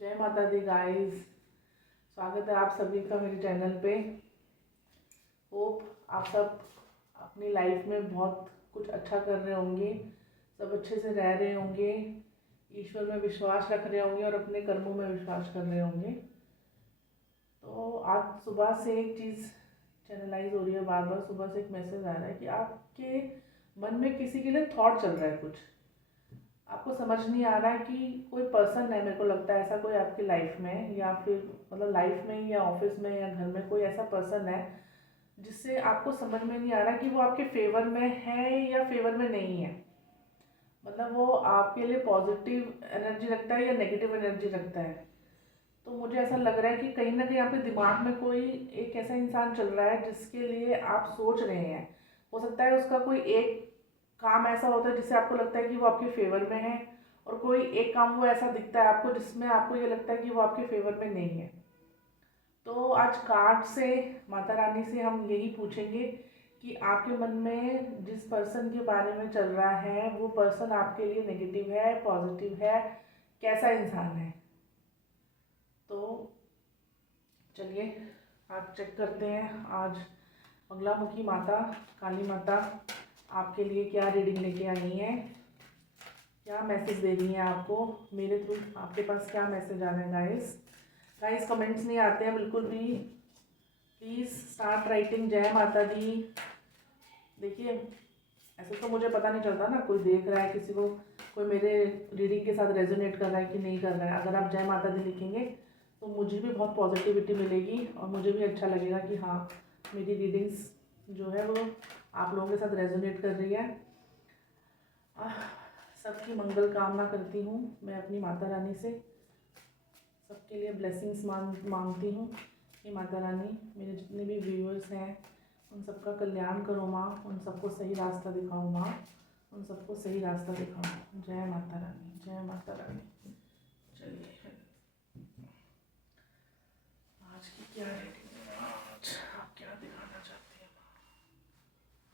जय माता दी गाइस। स्वागत है आप सभी का मेरे चैनल पे। होप आप सब अपनी लाइफ में बहुत कुछ अच्छा कर रहे होंगे, सब अच्छे से रह रहे होंगे, ईश्वर में विश्वास रख रहे होंगे और अपने कर्मों में विश्वास कर रहे होंगे। तो आज सुबह से एक चीज़ चैनलाइज हो रही है, बार बार सुबह से एक मैसेज आ रहा है कि आपके मन में किसी के लिए थॉट चल रहा है, कुछ आपको समझ नहीं आ रहा है कि कोई पर्सन है, मेरे को लगता है ऐसा कोई आपकी लाइफ में, या फिर मतलब लाइफ में या ऑफिस में या घर में कोई ऐसा पर्सन है जिससे आपको समझ में नहीं आ रहा कि वो आपके फेवर में है या फेवर में नहीं है। मतलब वो आपके लिए पॉजिटिव एनर्जी रखता है या नेगेटिव एनर्जी रखता है। तो मुझे ऐसा लग रहा है कि कहीं ना कहीं आपके दिमाग में कोई एक ऐसा इंसान चल रहा है जिसके लिए आप सोच रहे हैं। हो सकता है उसका कोई एक काम ऐसा होता है जिससे आपको लगता है कि वो आपके फेवर में है, और कोई एक काम वो ऐसा दिखता है आपको जिसमें आपको ये लगता है कि वो आपके फेवर में नहीं है। तो आज कार्ड से, माता रानी से हम यही पूछेंगे कि आपके मन में जिस पर्सन के बारे में चल रहा है वो पर्सन आपके लिए नेगेटिव है, पॉजिटिव है, कैसा इंसान है। तो चलिए आज चेक करते हैं। आज मंगलामुखी माता, काली माता आपके लिए क्या रीडिंग लेके आई हैं, क्या मैसेज दे रही हैं आपको मेरे थ्रू, आपके पास क्या मैसेज आ रहा है। गाइस कमेंट्स नहीं आते हैं बिल्कुल भी, प्लीज़ स्टार्ट राइटिंग। जय माता दी। देखिए ऐसे तो मुझे पता नहीं चलता ना, कोई देख रहा है किसी को, कोई मेरे रीडिंग के साथ रेजोनेट कर रहा है कि नहीं कर रहा है। अगर आप जय माता दी लिखेंगे तो मुझे भी बहुत पॉजिटिविटी मिलेगी और मुझे भी अच्छा लगेगा कि हाँ मेरी रीडिंग्स जो है वो आप लोगों के साथ रेजोनेट कर रही है। सबकी मंगल कामना करती हूँ मैं अपनी माता रानी से, सबके लिए ब्लेसिंग्स मांगती हूँ कि माता रानी मेरे जितने भी व्यूअर्स हैं उन सबका कल्याण करो माँ, उन सबको सही रास्ता दिखाओ माँ, उन सबको सही रास्ता दिखाओ। जय माता रानी, जय माता रानी। चलिए आज की क्या रेटिंग है, आज आप क्या दिखाना चाहती हैं माँ,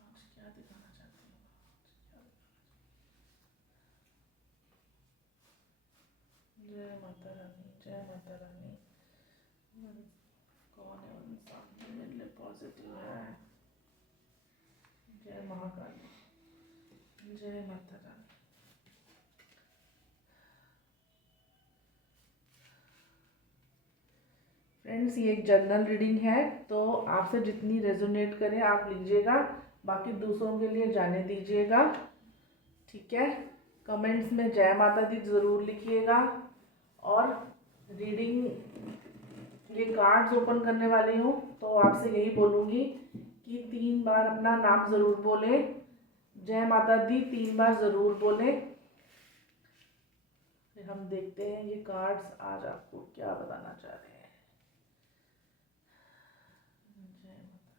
आज क्या दिखाना चाहती हैं माँ, जय माता रानी, जय माता रानी। कौन है उन सामने मेरे लिए पॉजिटिव है। जय महाकाली, जय माता रानी। फ्रेंड्स ये एक जनरल रीडिंग है, तो आपसे जितनी रेजोनेट करे आप लीजिएगा, बाकी दूसरों के लिए जाने दीजिएगा, ठीक है। कमेंट्स में जय माता दी ज़रूर लिखिएगा। और रीडिंग, ये कार्ड्स ओपन करने वाली हूँ तो आपसे यही बोलूँगी कि 3 बार अपना नाम ज़रूर बोलें, जय माता दी 3 बार ज़रूर बोलें। फिर हम देखते हैं ये कार्ड्स आज आपको क्या बताना चाह रहे हैं। जय माता।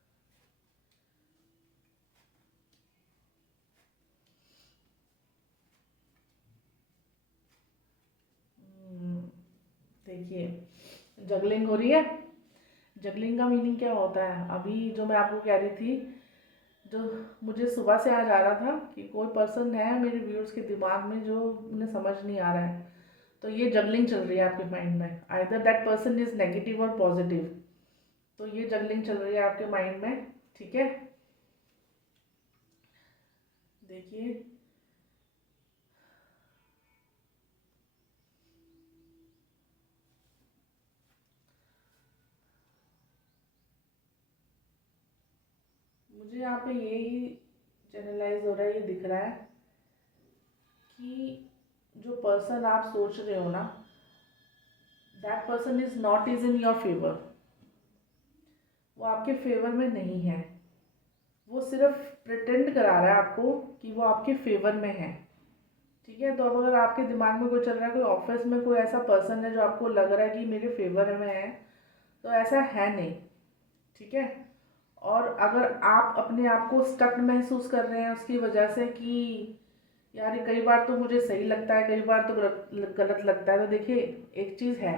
देखिए जगलिंग हो रही है। जगलिंग का मीनिंग क्या होता है, अभी जो मैं आपको कह रही थी, जो मुझे सुबह से आज आ रहा था कि कोई पर्सन है मेरे व्यूअर्स के दिमाग में जो उन्हें समझ नहीं आ रहा है। तो ये जगलिंग चल रही है आपके माइंड में, either that person is negative और पॉजिटिव। तो ये जगलिंग चल रही है आपके माइंड में, ठीक है। देखिए मुझे यहाँ पे यही चैनलाइज हो रहा है, ये दिख रहा है कि जो पर्सन आप सोच रहे हो ना, that person is not is in your favour. वो आपके फेवर में नहीं है, वो सिर्फ प्रिटेंड करा रहा है आपको कि वो आपके फेवर में है, ठीक है। तो अब अगर आपके दिमाग में कोई चल रहा है, कोई ऑफिस में कोई ऐसा पर्सन है जो आपको लग रहा है कि मेरे फेवर में है, तो ऐसा है नहीं, ठीक है। और अगर आप अपने आप को स्टक महसूस कर रहे हैं उसकी वजह से कि यार कई बार तो मुझे सही लगता है, कई बार तो गलत लगता है, तो देखिए एक चीज़ है,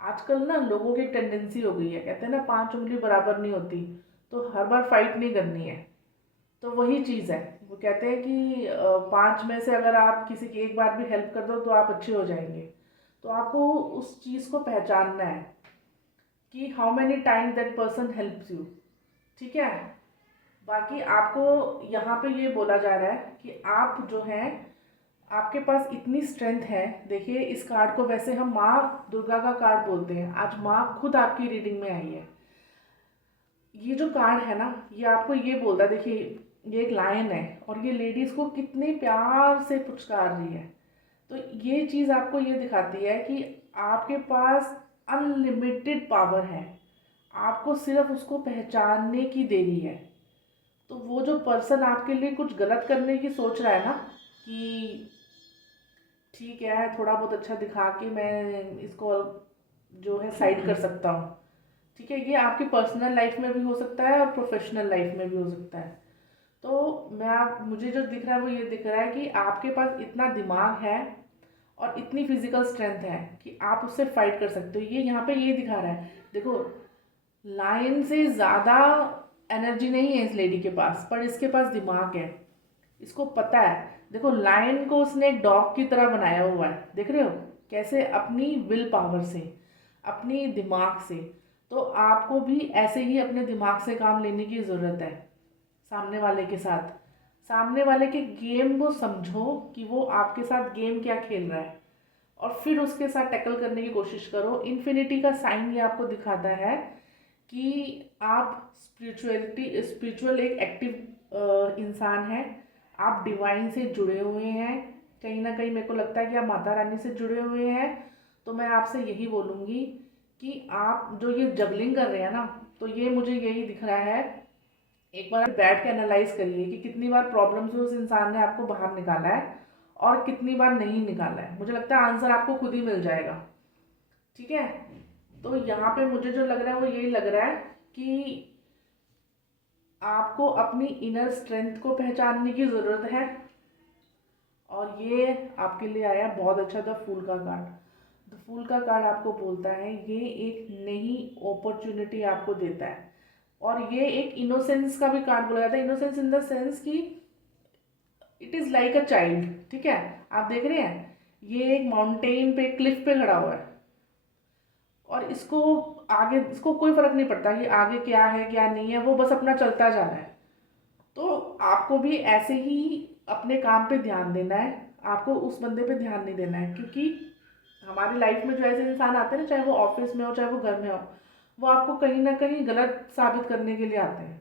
आजकल ना लोगों की टेंडेंसी हो गई है, कहते हैं ना 5 उंगली बराबर नहीं होती, तो हर बार फाइट नहीं करनी है। तो वही चीज़ है, वो कहते हैं कि 5 में से अगर आप किसी की एक बार भी हेल्प कर दो तो आप अच्छे हो जाएंगे। तो आपको उस चीज़ को पहचानना है कि how many time that person helps you, ठीक है। बाकी आपको यहाँ पे ये बोला जा रहा है कि आप जो हैं, आपके पास इतनी स्ट्रेंथ है। देखिए इस कार्ड को वैसे हम माँ दुर्गा का कार्ड बोलते हैं, आज माँ खुद आपकी रीडिंग में आई है। ये जो कार्ड है ना, ये आपको ये बोलता है, देखिए ये एक लायन है और ये लेडीज को कितने प्यार से पुचकार रही है। तो ये चीज़ आपको ये दिखाती है कि आपके पास अनलिमिटेड पावर है, आपको सिर्फ उसको पहचानने की देरी है। तो वो जो पर्सन आपके लिए कुछ गलत करने की सोच रहा है ना, कि ठीक है थोड़ा बहुत अच्छा दिखा के मैं इसको जो है साइड कर सकता हूँ, ठीक है, ये आपकी पर्सनल लाइफ में भी हो सकता है और प्रोफेशनल लाइफ में भी हो सकता है। तो मुझे जो दिख रहा है वो ये दिख रहा है कि आपके पास इतना दिमाग है और इतनी फिजिकल स्ट्रेंथ है कि आप उससे फाइट कर सकते हो। ये यहाँ पे ये दिखा रहा है, देखो लायन से ज़्यादा एनर्जी नहीं है इस लेडी के पास, पर इसके पास दिमाग है, इसको पता है। देखो लायन को उसने एक डॉग की तरह बनाया हुआ है, देख रहे हो कैसे, अपनी विल पावर से, अपनी दिमाग से। तो आपको भी ऐसे ही अपने दिमाग से काम लेने की ज़रूरत है। सामने वाले के साथ, सामने वाले के गेम को समझो कि वो आपके साथ गेम क्या खेल रहा है, और फिर उसके साथ टैकल करने की कोशिश करो। इन्फिनिटी का साइन ये आपको दिखाता है कि आप स्पिरिचुअल एक एक्टिव इंसान है, आप डिवाइन से जुड़े हुए हैं। कहीं ना कहीं मेरे को लगता है कि आप माता रानी से जुड़े हुए हैं। तो मैं आपसे यही बोलूँगी कि आप जो ये जगलिंग कर रहे हैं ना, तो ये मुझे यही दिख रहा है, एक बार बैठ के एनालाइज करिए कि कितनी बार प्रॉब्लम से उस इंसान ने आपको बाहर निकाला है और कितनी बार नहीं निकाला है। मुझे लगता है आंसर आपको खुद ही मिल जाएगा, ठीक है। तो यहाँ पे मुझे जो लग रहा है वो यही लग रहा है कि आपको अपनी इनर स्ट्रेंथ को पहचानने की ज़रूरत है। और ये आपके लिए आया बहुत अच्छा द फूल का कार्ड। द फूल का कार्ड आपको बोलता है ये एक नई अपॉर्चुनिटी आपको देता है, और ये एक इनोसेंस का भी कार्ड बोला जाता है। इनोसेंस इन द सेंस कि it is like a child, ठीक है। आप देख रहे हैं ये एक माउंटेन पे, क्लिफ पे खड़ा हुआ है, और इसको आगे, इसको कोई फर्क नहीं पड़ता कि आगे क्या है क्या नहीं है, वो बस अपना चलता जा रहा है। तो आपको भी ऐसे ही अपने काम पे ध्यान देना है, आपको उस बंदे पे ध्यान नहीं देना है। क्योंकि हमारी लाइफ में जो ऐसे इंसान आते हैं ना, चाहे वो ऑफिस में हो चाहे वो घर में हो, वो आपको कहीं ना कहीं गलत साबित करने के लिए आते हैं,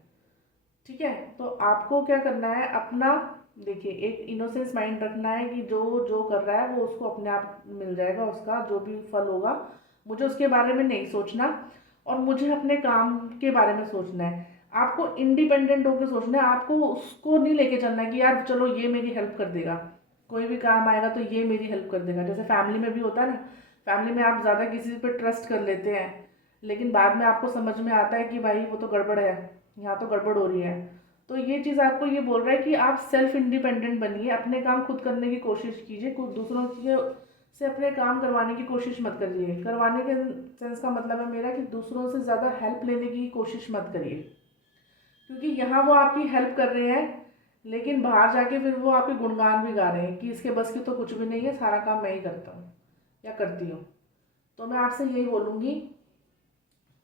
ठीक है। तो आपको क्या करना है, अपना देखिए एक इनोसेंस माइंड रखना है कि जो जो कर रहा है वो उसको अपने आप मिल जाएगा, उसका जो भी फल होगा। मुझे उसके बारे में नहीं सोचना, और मुझे अपने काम के बारे में सोचना है। आपको इंडिपेंडेंट होकर सोचना है, आपको उसको नहीं लेके चलना है कि यार चलो ये मेरी हेल्प कर देगा, कोई भी काम आएगा तो ये मेरी हेल्प कर देगा। जैसे फैमिली में भी होता है ना, फैमिली में आप ज़्यादा किसी पे ट्रस्ट कर लेते हैं, लेकिन बाद में आपको समझ में आता है कि भाई वो तो गड़बड़ है, यहाँ तो गड़बड़ हो रही है। तो ये चीज़ आपको ये बोल रहा है कि आप सेल्फ इंडिपेंडेंट बनिए, अपने काम खुद करने की कोशिश कीजिए, कुछ दूसरों के से अपने काम करवाने की कोशिश मत करिए। करवाने के सेंस का मतलब है मेरा कि दूसरों से ज़्यादा हेल्प लेने की कोशिश मत करिए, क्योंकि यहाँ वो आपकी हेल्प कर रहे हैं, लेकिन बाहर जाके फिर वो आपके गुणगान भी गा रहे हैं कि इसके बस की तो कुछ भी नहीं है, सारा काम मैं ही करता हूँ या करती हूँ। तो मैं आपसे यही बोलूँगी,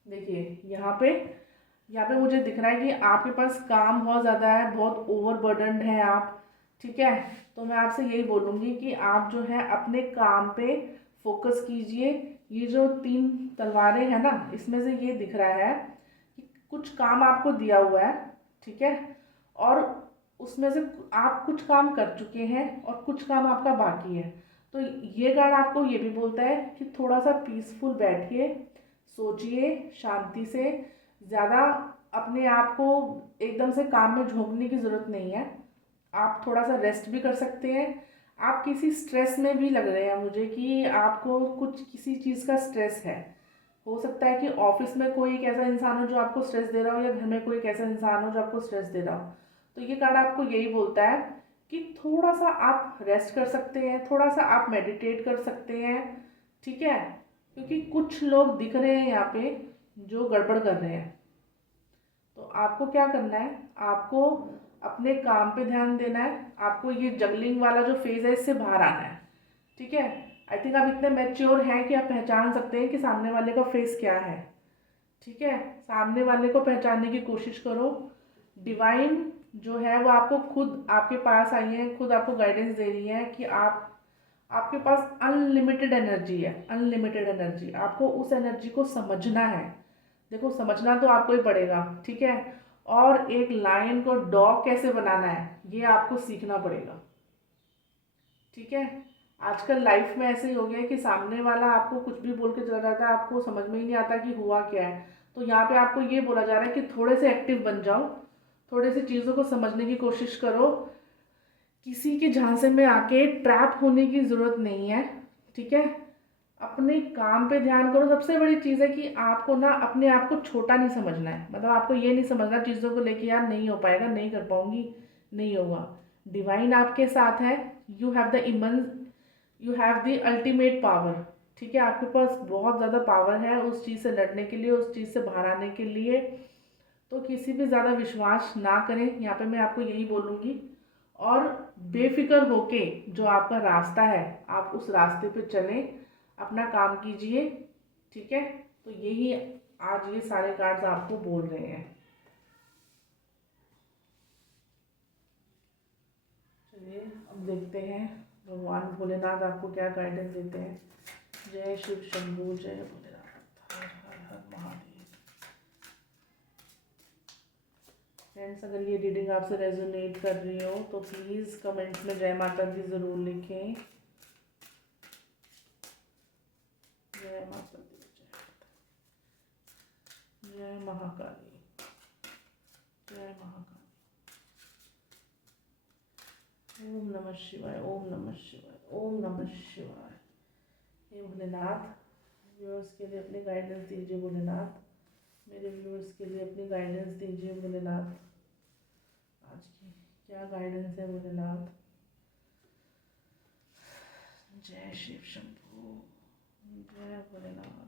देखिए यहाँ पे मुझे दिख रहा है कि आपके पास काम बहुत ज़्यादा है, बहुत ओवरबर्डनड है आप, ठीक है। तो मैं आपसे यही बोलूँगी कि आप जो है अपने काम पे फोकस कीजिए। ये जो 3 तलवारें हैं ना, इसमें से ये दिख रहा है कि कुछ काम आपको दिया हुआ है, ठीक है, और उसमें से आप कुछ काम कर चुके हैं और कुछ काम आपका बाकी है। तो ये कार्ड आपको ये भी बोलता है कि थोड़ा सा पीसफुल बैठिए, सोचिए शांति से, ज़्यादा अपने आप को एकदम से काम में झोंकने की ज़रूरत नहीं है। आप थोड़ा सा रेस्ट भी कर सकते हैं। आप किसी स्ट्रेस में भी लग रहे हैं मुझे कि आपको कुछ किसी चीज़ का स्ट्रेस है। हो सकता है कि ऑफिस में कोई एक ऐसा इंसान हो जो आपको स्ट्रेस दे रहा हो, या घर में कोई एक ऐसा इंसान हो जो आपको स्ट्रेस दे रहा हो। तो ये कार्ड आपको यही बोलता है कि थोड़ा सा आप रेस्ट कर सकते हैं, थोड़ा सा आप मेडिटेट कर सकते हैं, ठीक है। क्योंकि कुछ लोग दिख रहे हैं यहाँ पे जो गड़बड़ कर रहे हैं। तो आपको क्या करना है, आपको अपने काम पे ध्यान देना है, आपको ये जगलिंग वाला जो फेज़ है इससे बाहर आना है, ठीक है। आई थिंक आप इतने मैच्योर हैं कि आप पहचान सकते हैं कि सामने वाले का फेस क्या है। ठीक है, सामने वाले को पहचानने की कोशिश करो। डिवाइन जो है वो आपको खुद आपके पास आई है, खुद आपको गाइडेंस दे रही है कि आपके पास अनलिमिटेड एनर्जी है, अनलिमिटेड एनर्जी। आपको उस एनर्जी को समझना है। देखो, समझना तो आपको ही पड़ेगा, ठीक है। और एक लायन को डॉग कैसे बनाना है ये आपको सीखना पड़ेगा, ठीक है। आजकल लाइफ में ऐसे ही हो गया है कि सामने वाला आपको कुछ भी बोल के चला जाता है, आपको समझ में ही नहीं आता कि हुआ क्या है। तो यहाँ पे आपको ये बोला जा रहा है कि थोड़े से एक्टिव बन जाओ, थोड़े से चीज़ों को समझने की कोशिश करो। किसी के झांसे में आके ट्रैप होने की ज़रूरत नहीं है, ठीक है। अपने काम पे ध्यान करो। सबसे बड़ी चीज़ है कि आपको ना अपने आप को छोटा नहीं समझना है। मतलब आपको ये नहीं समझना चीज़ों को लेके यार नहीं हो पाएगा, नहीं कर पाऊंगी, नहीं होगा। डिवाइन आपके साथ है। You have the immense, you have the ultimate power, ठीक है। आपके पास बहुत ज़्यादा पावर है उस चीज़ से लड़ने के लिए, उस चीज़ से बाहर आने के लिए। तो किसी पे ज़्यादा विश्वास ना करें, यहाँ पे मैं आपको यही बोलूँगी। और बेफिक्र होके जो आपका रास्ता है आप उस रास्ते पे चलें, अपना काम कीजिए, ठीक है। तो यही आज ये सारे कार्ड्स आपको बोल रहे हैं। चलिए अब देखते हैं भगवान भोलेनाथ आपको क्या गाइडेंस देते हैं। जय शिव शंभू, जय भोलेनाथ, हर हर हर महादेव। फ्रेंड्स, अगर ये रीडिंग आपसे रेजोनेट कर रही हो तो प्लीज़ कमेंट्स में जय माता दी ज़रूर लिखें। जय माता दी, जय महाकाली, जय महाकाली। ओम नमः शिवाय, ओम नमः शिवाय, ओम नमः शिवाय। हे भोलेनाथ, व्यूअर्स के लिए अपनी गाइडेंस दीजिए भोलेनाथ। मेरे व्यूअर्स के लिए अपनी गाइडेंस दीजिए भोलेनाथ। आज की क्या गाइडेंस है भोलेनाथ। जय शिव शंभू, जय भोलेनाथ।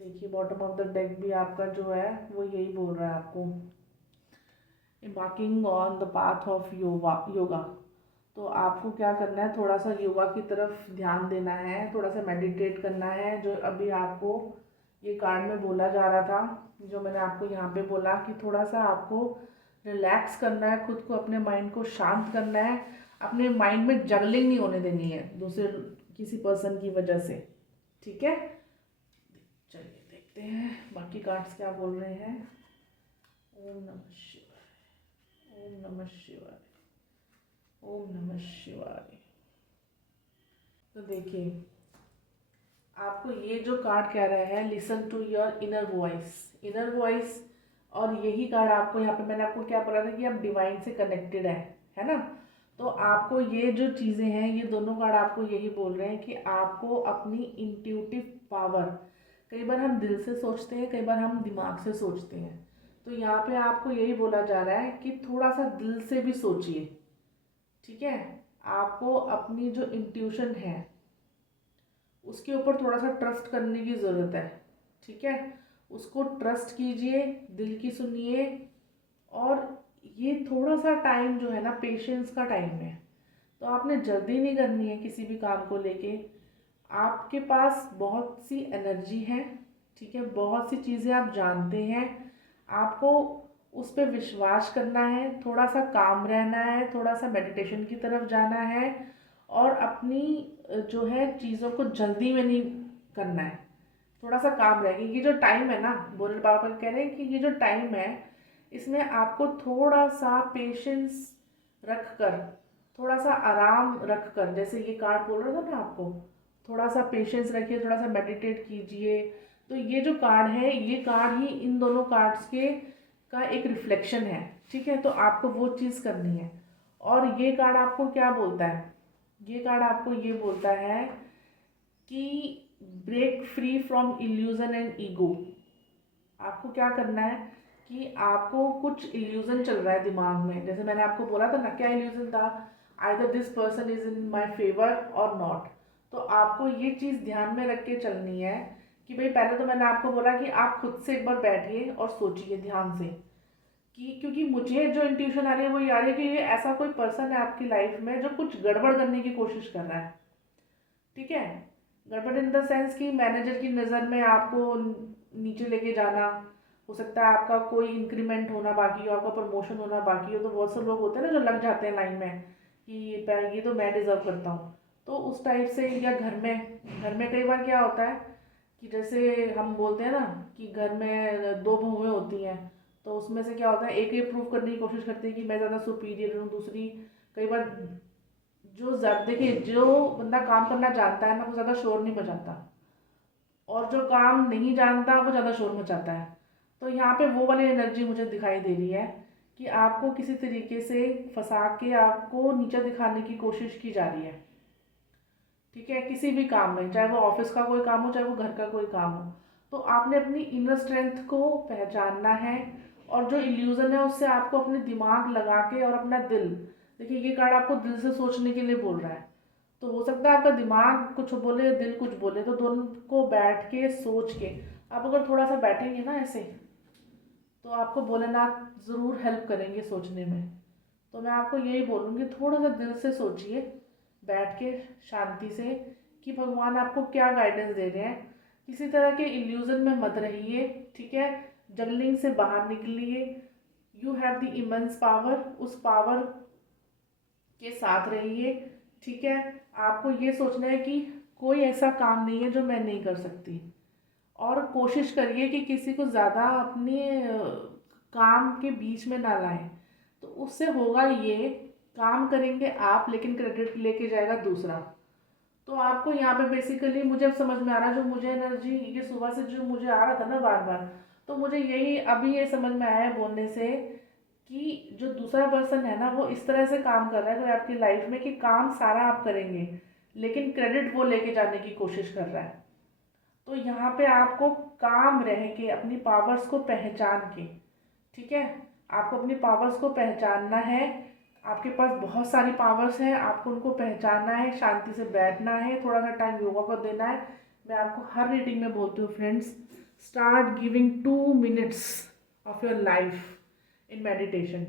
देखिए, बॉटम ऑफ द डेक भी आपका जो है वो यही बोल रहा है आपको, embarking on the path of yoga. तो आपको क्या करना है, थोड़ा सा योगा की तरफ ध्यान देना है, थोड़ा सा मेडिटेट करना है। जो अभी आपको ये कार्ड में बोला जा रहा था, जो मैंने आपको यहाँ पे बोला कि थोड़ा सा आपको रिलैक्स करना है, खुद को, अपने माइंड को शांत करना है। अपने माइंड में जगलिंग नहीं होने देनी है दूसरे किसी पर्सन की वजह से, ठीक है। चलिए देखते हैं बाकी कार्ड्स क्या बोल रहे हैं। ओम नमः शिवाय, ओम नमः शिवाय, ओम नमः शिवाय। तो देखिए, आपको ये जो कार्ड कह रहा है, listen to your inner voice, inner voice. और यही कार्ड आपको यहाँ पे मैंने आपको क्या बोला था कि आप डिवाइन से कनेक्टेड है ना। तो आपको ये जो चीज़ें हैं, ये दोनों कार्ड आपको यही बोल रहे हैं कि आपको अपनी इंट्यूटिव पावर, कई बार हम दिल से सोचते हैं, कई बार हम दिमाग से सोचते हैं। तो यहाँ पे आपको यही बोला जा रहा है कि थोड़ा सा दिल से भी सोचिए, ठीक है। आपको अपनी जो इंट्यूशन है उसके ऊपर थोड़ा सा ट्रस्ट करने की ज़रूरत है, ठीक है। उसको ट्रस्ट कीजिए, दिल की सुनिए। और ये थोड़ा सा टाइम जो है ना, पेशेंस का टाइम है। तो आपने जल्दी नहीं करनी है किसी भी काम को लेके। आपके पास बहुत सी एनर्जी है, ठीक है, बहुत सी चीज़ें आप जानते हैं। आपको उस पर विश्वास करना है, थोड़ा सा काम रहना है, थोड़ा सा मेडिटेशन की तरफ जाना है। और अपनी जो है चीज़ों को जल्दी में नहीं करना है, थोड़ा सा काम रहेगी। ये जो टाइम है ना, भोले बाबा कह रहे हैं कि ये जो टाइम है इसमें आपको थोड़ा सा पेशेंस रख कर, थोड़ा सा आराम रख कर, जैसे ये कार्ड बोल रहा था ना आपको, थोड़ा सा पेशेंस रखिए, थोड़ा सा मेडिटेट कीजिए। तो ये जो कार्ड है, ये कार्ड ही इन दोनों कार्ड्स के का एक रिफ्लेक्शन है, ठीक है। तो आपको वो चीज़ करनी है। और ये कार्ड आपको क्या बोलता है, ये कार्ड आपको ये बोलता है कि break free from illusion and ego. आपको क्या करना है कि आपको कुछ इल्यूजन चल रहा है दिमाग में, जैसे मैंने आपको बोला था ना, क्या इल्यूजन था, either this person is in my favour और नॉट। तो आपको ये चीज़ ध्यान में रख के चलनी है कि भाई पहले तो मैंने आपको बोला कि आप खुद से एक बार बैठिए और सोचिए ध्यान से कि, क्योंकि मुझे जो इंट्यूशन आ रही है वो ये आ रही है कि ये ऐसा कोई पर्सन है आपकी लाइफ में जो कुछ गड़बड़ करने की कोशिश कर रहा है। ठीक है, गड़बड़ इन द सेंस कि मैनेजर की नज़र में आपको नीचे लेके जाना, हो सकता है आपका कोई इंक्रीमेंट होना बाकी हो, आपका प्रमोशन होना बाकी हो। तो बहुत से लोग होते हैं ना जो लग जाते हैं लाइन में कि ये तो मैं डिज़र्व करता हूँ। तो उस टाइप से, या घर में कई बार क्या होता है कि जैसे हम बोलते हैं ना कि घर में दो बहुएं होती हैं, तो उसमें से क्या होता है, एक ये प्रूव करने की कोशिश करती है कि मैं ज़्यादा सुपीरियर हूँ, दूसरी कई बार जो ज़्यादा, देखिए जो बंदा काम करना जानता है ना वो ज़्यादा शोर नहीं मचाता, और जो काम नहीं जानता वो ज़्यादा शोर मचाता है। तो यहाँ पे वो वाली एनर्जी मुझे दिखाई दे रही है कि आपको किसी तरीके से फंसा के आपको नीचे दिखाने की कोशिश की जा रही है। ठीक है, किसी भी काम में, चाहे वो ऑफिस का कोई काम हो चाहे वो घर का कोई काम हो, तो आपने अपनी इनर स्ट्रेंथ को पहचानना है। और जो इल्यूज़न है उससे आपको अपने दिमाग लगा के और अपना दिल, देखिए ये कार्ड आपको दिल से सोचने के लिए बोल रहा है। तो हो सकता है आपका दिमाग कुछ बोले दिल कुछ बोले, तो दोनों को बैठ के सोच के आप अगर थोड़ा सा बैठेंगे ना ऐसे, तो आपको भोलेनाथ ज़रूर हेल्प करेंगे सोचने में। तो मैं आपको यही बोलूँगी, थोड़ा सा दिल से सोचिए बैठ के शांति से कि भगवान आपको क्या गाइडेंस दे रहे हैं। किसी तरह के इल्यूज़न में मत रहिए। ठीक है, जगलिंग से बाहर निकलिए। You have the immense power, उस पावर के साथ रहिए। ठीक है, आपको ये सोचना है कि कोई ऐसा काम नहीं है जो मैं नहीं कर सकती, और कोशिश करिए कि किसी को ज़्यादा अपने काम के बीच में ना लाएं। तो उससे होगा ये, काम करेंगे आप लेकिन क्रेडिट लेके जाएगा दूसरा। तो आपको यहाँ पे बेसिकली मुझे अब समझ में आ रहा है, जो मुझे एनर्जी ये सुबह से जो मुझे आ रहा था ना बार बार, तो मुझे यही अभी ये समझ में आया है बोलने से कि जो दूसरा पर्सन है ना वो इस तरह से काम कर रहा है कोई आपकी लाइफ में कि काम सारा आप करेंगे लेकिन क्रेडिट वो लेके जाने की कोशिश कर रहा है। तो यहाँ पे आपको काम रह के अपनी पावर्स को पहचान के, ठीक है, आपको अपनी पावर्स को पहचानना है। आपके पास बहुत सारी पावर्स हैं, आपको उनको पहचानना है, शांति से बैठना है, थोड़ा सा टाइम योगा को देना है। मैं आपको हर रीडिंग में बोलती हूँ friends, start giving 2 minutes of your life in meditation.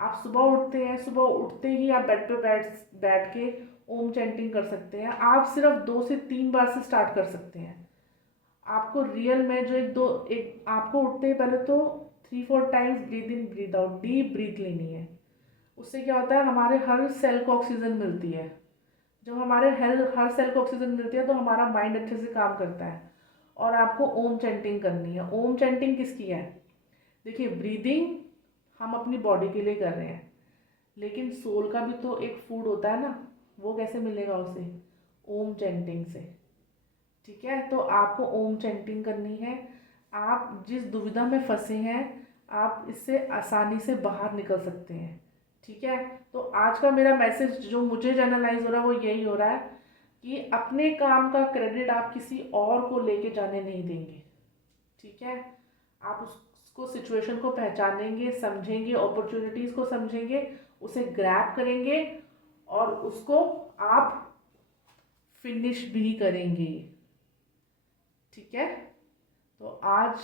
आप सुबह उठते हैं, सुबह उठते ही आप बेड पे बैठ के ओम चैंटिंग कर सकते हैं। आप सिर्फ 2 से 3 बार से स्टार्ट कर सकते हैं। आपको रियल में जो एक आपको उठते ही पहले तो 3-4 टाइम्स ब्रीथ इन ब्रीथ आउट, डीप ब्रीथ लेनी है। उससे क्या होता है, हमारे हर सेल को ऑक्सीजन मिलती है। जब हमारे हर सेल को ऑक्सीजन मिलती है तो हमारा माइंड अच्छे से काम करता है। और आपको ओम चैंटिंग करनी है। ओम चैंटिंग किसकी है, देखिए ब्रीदिंग हम अपनी बॉडी के लिए कर रहे हैं, लेकिन सोल का भी तो एक फूड होता है ना, वो कैसे मिलेगा उसे, ओम चैंटिंग से। ठीक है, तो आपको ओम चैंटिंग करनी है। आप जिस दुविधा में फंसे हैं आप इससे आसानी से बाहर निकल सकते हैं। ठीक है, तो आज का मेरा मैसेज जो मुझे जनरलाइज हो रहा है वो यही हो रहा है कि अपने काम का क्रेडिट आप किसी और को लेके जाने नहीं देंगे। ठीक है, आप उसको सिचुएशन को पहचानेंगे, समझेंगे, अपॉर्चुनिटीज़ को समझेंगे, उसे ग्रैब करेंगे और उसको आप फिनिश भी करेंगे। ठीक है, तो आज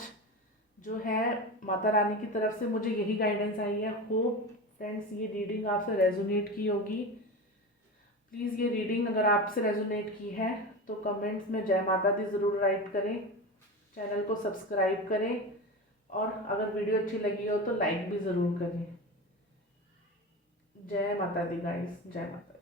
जो है माता रानी की तरफ से मुझे यही गाइडेंस आई है। होप फ्रेंड्स ये रीडिंग आपसे रेजोनेट की होगी। प्लीज़ ये रीडिंग अगर आपसे रेजोनेट की है तो कमेंट्स में जय माता दी ज़रूर राइट करें, चैनल को सब्सक्राइब करें, और अगर वीडियो अच्छी लगी हो तो लाइक भी ज़रूर करें। जय माता दी गाइस, जय माता दी।